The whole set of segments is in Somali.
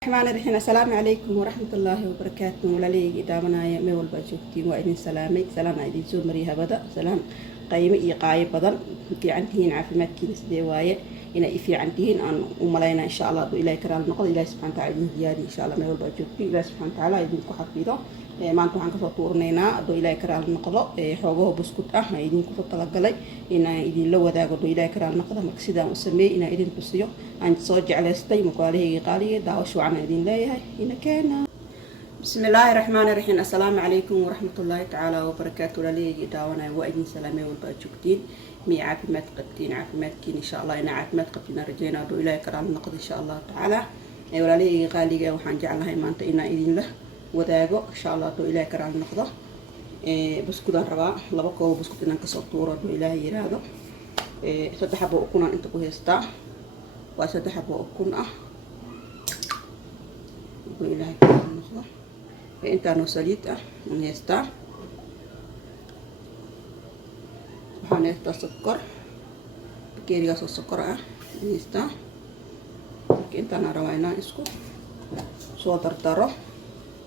الرحمن الرحيم. السلام عليكم ورحمة الله وبركاته. ولالي دامنا مول بجوتين وإذن سلامي سلام إذن سو مريها بدا سلام قيمة إيقاعي بدن في عندهن عافمات كنيس دواية إن في عندهن أن أملاينا إن شاء الله دو إلهي كرال نقض إلهي سبحانه وتعالى زيادة إن شاء الله مول بجوتين إلهي سبحانه وتعالى إذن كحفيده maanta waxaan kasoo tuurnaynaa adoo ilaahay karaal noqdo xoogaha buskut ah idin ku talagalay inaan idin la wadaago adoo ilaahay karaal noqdo marka sidaan u sameeyay inaan idin tusiyo aan soo jeclaystay maqaalihii qaaliga daawasho waxaan idin leeyahay ina keena bismillaahir rahmaanir rahiim. assalaamu calaykum waraxmatullaahi tacaala wabarakaatu. walaalihii daawanaya waa idin salaamay walba joogtiin miya caafimaad qabtiin caafimaadkiin insha allah ina caafimaad qabtiin rajaynaa adoo ilaahay karaal noqdo insha allah tacaala. walaalihii qaaliga waxaan jeclahay maanta inaan idin la wadaago insha allah adoo ilaahay karaal noqdo buskudaan rabaa laba koob buskut inaan kasoo tuuro adoo ilaahay yiraahdo saddex xabo ukunaan inta ku haystaa waa saddex xabo ukun ah adoo ilaahay karaal noqdo intaanoo saliid ah aan haystaa waxaan haystaa sokor bakeerigaasoo sokor ah aan haystaa intaan rabaa inaan isku soo dardaro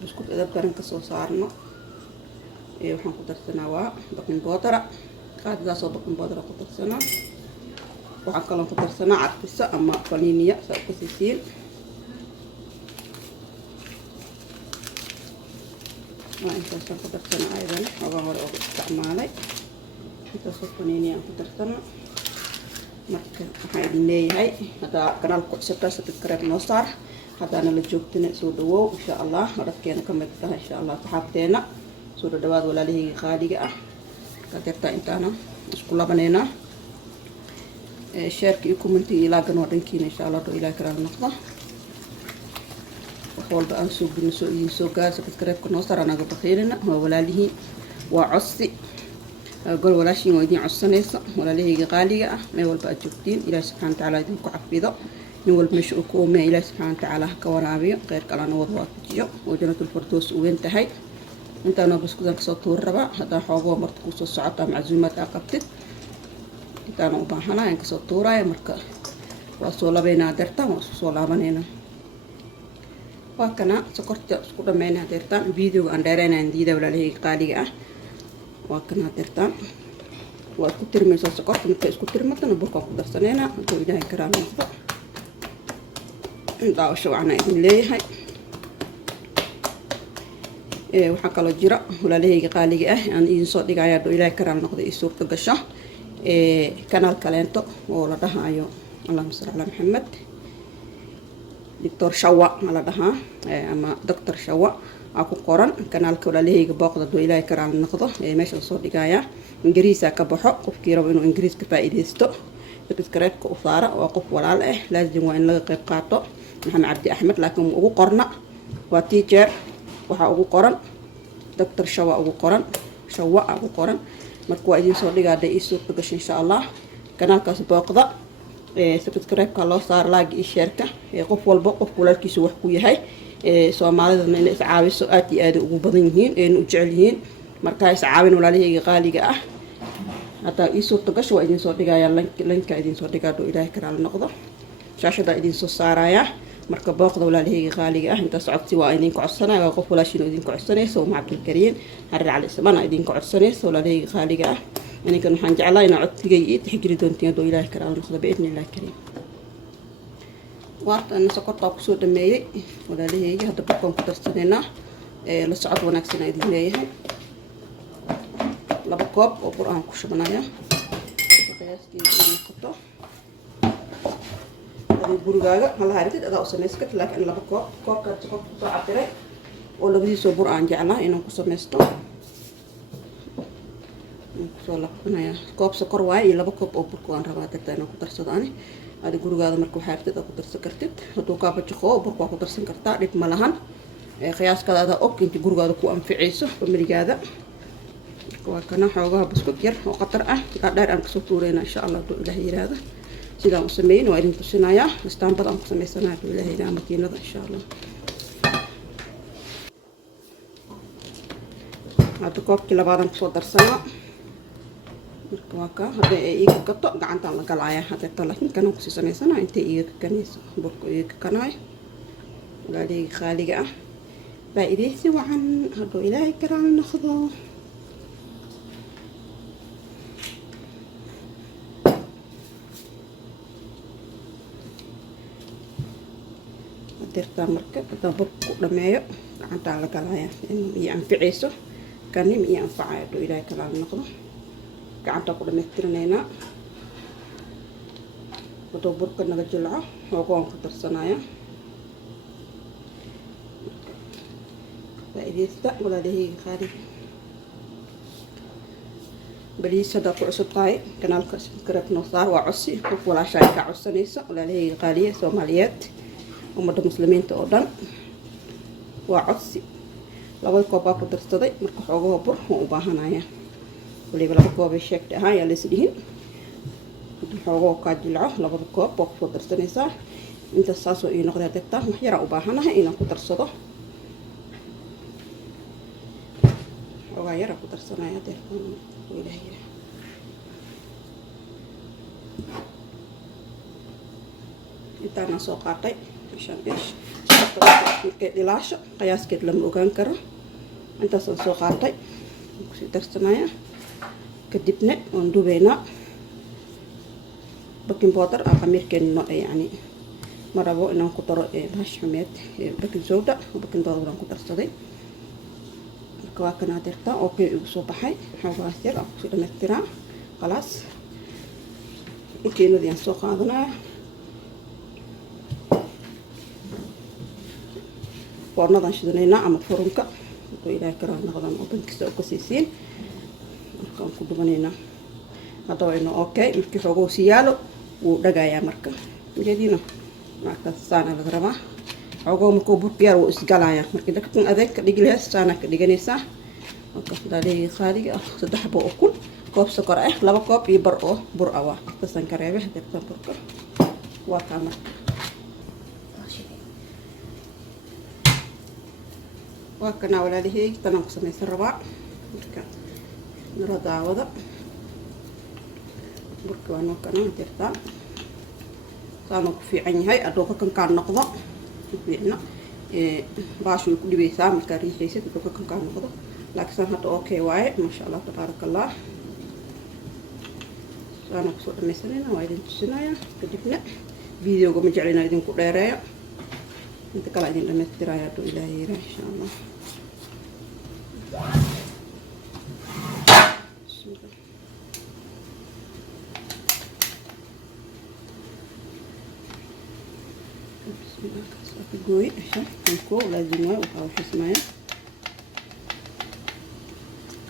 buskut edab garan kasoo saarno waxaan ku darsanaa waa bakin boodara qaadadaasoo bakin boodara ku darsanaa waxaan kaloo ku darsanaa carfisa ama faniiniya saa u kasisiin waa intaasaan ku darsanaa ayadana oga hore oo isticmaalay intaasoo faniiniya aan ku darsana marka waxaan idin leeyahay haddaa kanaalka ku cusubtaa subscribe noo saar haddaana la joogtana soo dhawow insha allah hadafkeena ka mid tahay insha allah saxaabteena soo dhawaad walaalihii qaaliga ah ka dirta intaana isku labaneena sheerka iyo commentiga ilaa gan wadankiina insha allah doo ilaahay karaal noqdo wax walba aan soo gudno soo idin soo gaar subscribe-ka noo saar anaga bakhiilina waa walaalihii waa codsi gol walaashiin waa idin codsanaysa walaalihii qaaliga ah meel walba aad joogtiin ilaahay subxaana watacaala idinku cafido من والمش أكون ما إله سبحانه وتعالى كورابي غير كلا نوض واتجيو وجنة الفردوس وينتهي أنت أنا بس كذا كسرت الربع هذا حاجة مرتكوس الصعطة معزومات عقبتت أنت أنا وباحنا يعني كسرت الربع مركا وصولا بينا درتا وصولا بنينا وكنا سكرت سكر بينا درتا فيديو عن دارنا عندي ده ولا ليه قالية وكنا درتا وكتير من سكرت كتير مثلا بركة قدر سنينا وإذا كرام نصبح daawasho waxaan idin leeyahay waxaa kaloo jira walaalahayga qaaliga ah aan idin soo dhigayaa adoo ilaahay karaal noqdo ii suurta gasho kanaal kaleento oo la dhahayo allahumma salli ala maxamed doctor shawa la dhahaa ama doctor shawa aa ku qoran kanaalka walaalahayga booqda adoo ilaahay karaal noqdo meesha soo dhigayaa ingiriisa ka baxo qofkii rabo inuu ingiriis ka faa'iideysto subscribe-ka u saara waa qof walaal ah laazim waa in laga qayb qaato محمد عبد أحمد لكن أبو قرنا وتيجر وحأبو قرن دكتور شوا أبو قرن شوا أبو قرن مركوا إذن صدق هذا يسوق بقش إن شاء الله كنال كسباق ذا سبسكرايب كله صار لاقي الشركة قف والبق قف ولا الكيس وحكوي هاي سواء ما لازم نسعى سؤالي هذا وبضينهين نوجعلهين مركز عاون ولا ليه غالي جاه حتى يسوق بقش وإذن صدق يا لينك إذن صدق هذا إلى كرال النقطة شاشة إذن صار marka booqda walaalahayga qaaliga ah inta socodsi waa idin ku codsanay waa qof walaashin idin ku codsanayso oo Cabdul Kariim harir cali ismaan idin ku codsanayso walaalahayga qaaliga ah aniga waxaan jeclahay inaan codsigay ii tixgeli doontiin oo ilaahay karaal noqdo biidnillah kariim waartan sokorta ku soo dhameeyay walaalahayga hadda bokon ku darsanayna la socod wanaagsan idin leeyahay laba koob oo quraan ku shubnaya qiyaaskii noqoto burgaaga ma laha ridid adaa u samayskad laakiin laba koobka sokor ku soo cabiray oo labadiisoo bur aan jeclaa inaan ku samaysto soo laqanaya koob sokor waaye iyo laba koob oo burku aan rabaa dadta inaan ku darsado ani adi gurigaada marka waxaa ridid ku darsan kartid hadduu kaa bajaqo burku waa ku darsan kartaa dhib ma lahan qiyaaskada adaa og inta gurigaada ku anficayso familigaada waa kana xoogaha buskut yar oo qatar ah dheer aan kasoo tuurayna insha allah hadduu ilaahay yiraahdo sidaan u sameeyay waa idin tusinayaa istaanbada aan ku sameysanahay ilaahay makiinada insha Allah hadda koobkii labaad ku soo darsanaa marka waa ka hadda ay iga gato gacanta la galaya hadda laakiin kana ku sameysanahay intay iga kanayso burku iga kanaay ولادي خالقة فإذا وعن هدو إلهي كرام نخضو dirta marka ka burku dhameeyo gacanta la galaya in anficayso kanim iyo anfacayo doo ilaahay kala noqdo gacanta ku dhameeytirnayna wado burka naga jilco oo ku darsanaya faa'iideysta walaalahay qaali bariis hada ku cusub tahay kanaalka subscribe noo saar waa cusub qof walaashay ka codsanayso walaalahay qaaliye Soomaaliyeed ummadda muslimiinta oo dhan waa codsi laba koob ku darsaday marka xoogoo bur u baahanaya waliba laba koob ee sheegtay ahaan yaa la isdihin xoogoo ka jilco laba koob oo ku darsanaysa inta saasoo ii noqday dadta wax yar u baahanahay inaan ku darsado xoogoo yar ku darsanaya dadka ilaahay intaan soo qaatay عشان إيش؟ العشاء قياس كده لما أكون كره أنت سنسو قاطع درسنايا كدبنا وندوبنا بكين بودر أقامير كن يعني مرة بو إنهم كتر باش حميت بكين زودة وبكين بودر إنهم كتر صدي كواكنا درتا أوكي صباحي حواسير أو سيدا مسترا خلاص إنتينو ديان سوق هذنا ورنضان شدنينا عم فرنكا وإلى كرام نقدم أبن كسر كسيسين كم كدومنينا هذا إنه أوكي ممكن فوقه سيالو ودقايا مركا جدينا مركا سانا الغرامة فوقه مكوب بيار وإسقالايا مركا دكتون أذك دقيلها سانا كدقنيسا مركا دالي خالي صدحبو أكل كوب سكر لبا كوب يبرقو برقوا تسنكريبه دكتون برقو وكامر وكنا ولادي تنقص من الربع نرى دعوة بركوان وكنا نترتا صانو في عيني هاي أدوك كان نقضى بينا باشو يكون بيسام الكاري حيسي أدوك كان نقضى لكن هذا أوكي واي ما شاء الله تبارك الله صانو كسور مثلنا وايدين تسنايا كدفنا فيديو قم جعلنا يدين كوديرايا انت كلا يدين لما ترايا تو إلهي إن شاء الله بسم الله كسر قوي عشان نكو لازم ما وخلاص اسمعي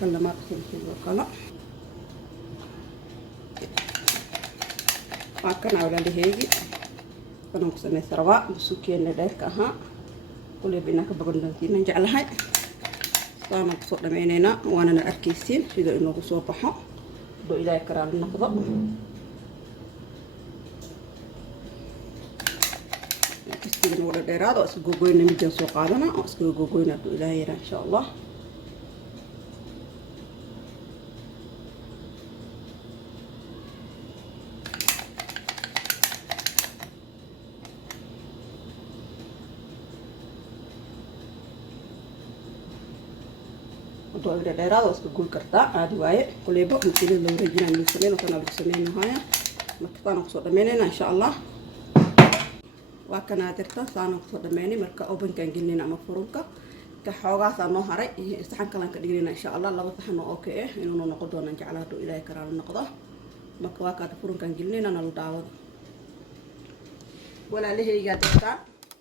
كلا ما تكون في الوكالة فكنا أولادي هيجي كنا نقسم الثروة بسكين لذلك ها كل بينك بقولنا نجعلها صار نقصد مننا وأنا نركيسين في ذا إنه صوبها دو إلى كرال النقضة كستين ولا ديراد أسقوقين نمجن سوق هذانا أسقوقين دو إلى هيرا إن شاء الله وطول ديراد أسقوقين كرتا عادي واي كل يبقى مثل لو رجينا نسمين وكنا بنسمين نهاية مكتبنا نقصد مننا إن شاء الله وكنا درتا صار نقصد مني مركا أوبن كان جنينا مفروضك كحوجا صار هري استحن كلام كديرنا إن شاء الله لو استحنا أوكي إنه نقدرنا نجعلها دو إلى كرال النقضة مكوا كتفرون كان جنينا نلداود ولا ليه يجادرتا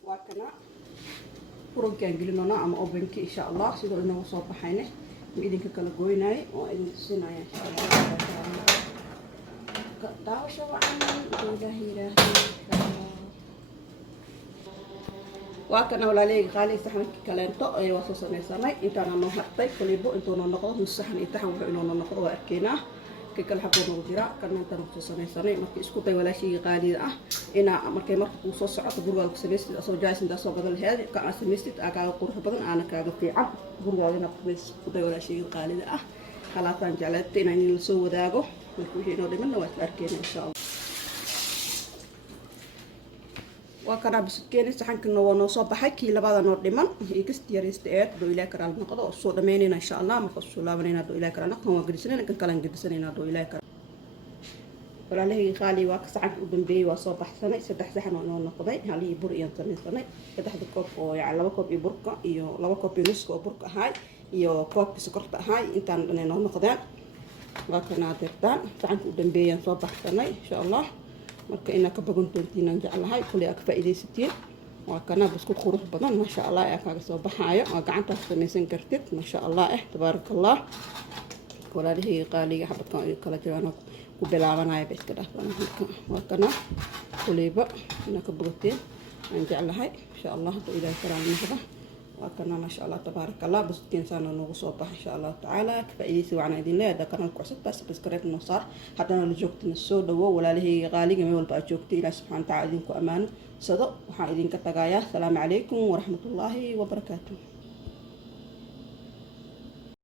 وكنا فرون كان جنينا أما أوبن كي إن شاء الله سيدو إنه صوب حينه بإذن كلا جويناي وإذن سنايا إن شاء الله داوشة وعمل وجاهيرة وكنا ولا ليه خالي سحن كلامته أي وصوص نسمي إنت أنا نهرتي كل يبو إنتو ننقض نصحن إنتحو إنه ننقض وأركينا كل حبوا نوجرا كنا أنت نقص نسمي ما كيسكت ولا شيء غالي إنا مركي مركي وصوص عط بروا سميست أصو جالس إنت أصو بدل هذا كأنا سميست أكاد قرح بدل أنا كاد في عب بروا لنا كيسكت ولا شيء غالي خلاص جلت إن نسوي ذاقو نكوي إنه دمنا وأركينا إن شاء الله وكنا بسكين سحن كنا ونصاب حكي لبعض نور دمان يكستير استئات دو إلى كرال نقطة الصوت ميننا إن شاء الله مقصود لا مننا دو إلى كرال نقطة وقدسنا نكن كلام قدسنا دو إلى كرال ولا له خالي واك سحن ودن بي وصاب حسنا سدح سحن ونور نقطة هالي يبور ينتني سنة سدح دكوب يعني لو كوب يبورك يو لو كوب ينص كوب هاي يو كوب سكرت هاي إنت عندنا نور نقطة وكنا ترتان سحن ودن بي ينصاب حسنا إن شاء الله marka ina ka bagan doontiin aan jeclahay kulli aad ka faa'iideysatiin waa kana bisku qurux badan ma sha Allah ay kaaga soo baxayo oo gacanta samaysan kartid ma sha Allah tabarakallah walaalihi qaaliga xabadkan ay kala jiraan ku bilaabanaya iska dhaafan waa kana kulliba ina ka bagateen aan jeclahay ma sha Allah ilaahay karaan nahda وكنا ما شاء الله تبارك الله بس كنسان نوصوبه إن شاء الله تعالى كفاية وعنا دين الله إذا كان الكعسة بس كريت النصار حتى أنا لجوكت السود ولا له غالي جميع والبقى جوكتي إلى سبحانه وتعالى دينكم أمان صدق وحائدين كتجايا السلام عليكم ورحمة الله وبركاته.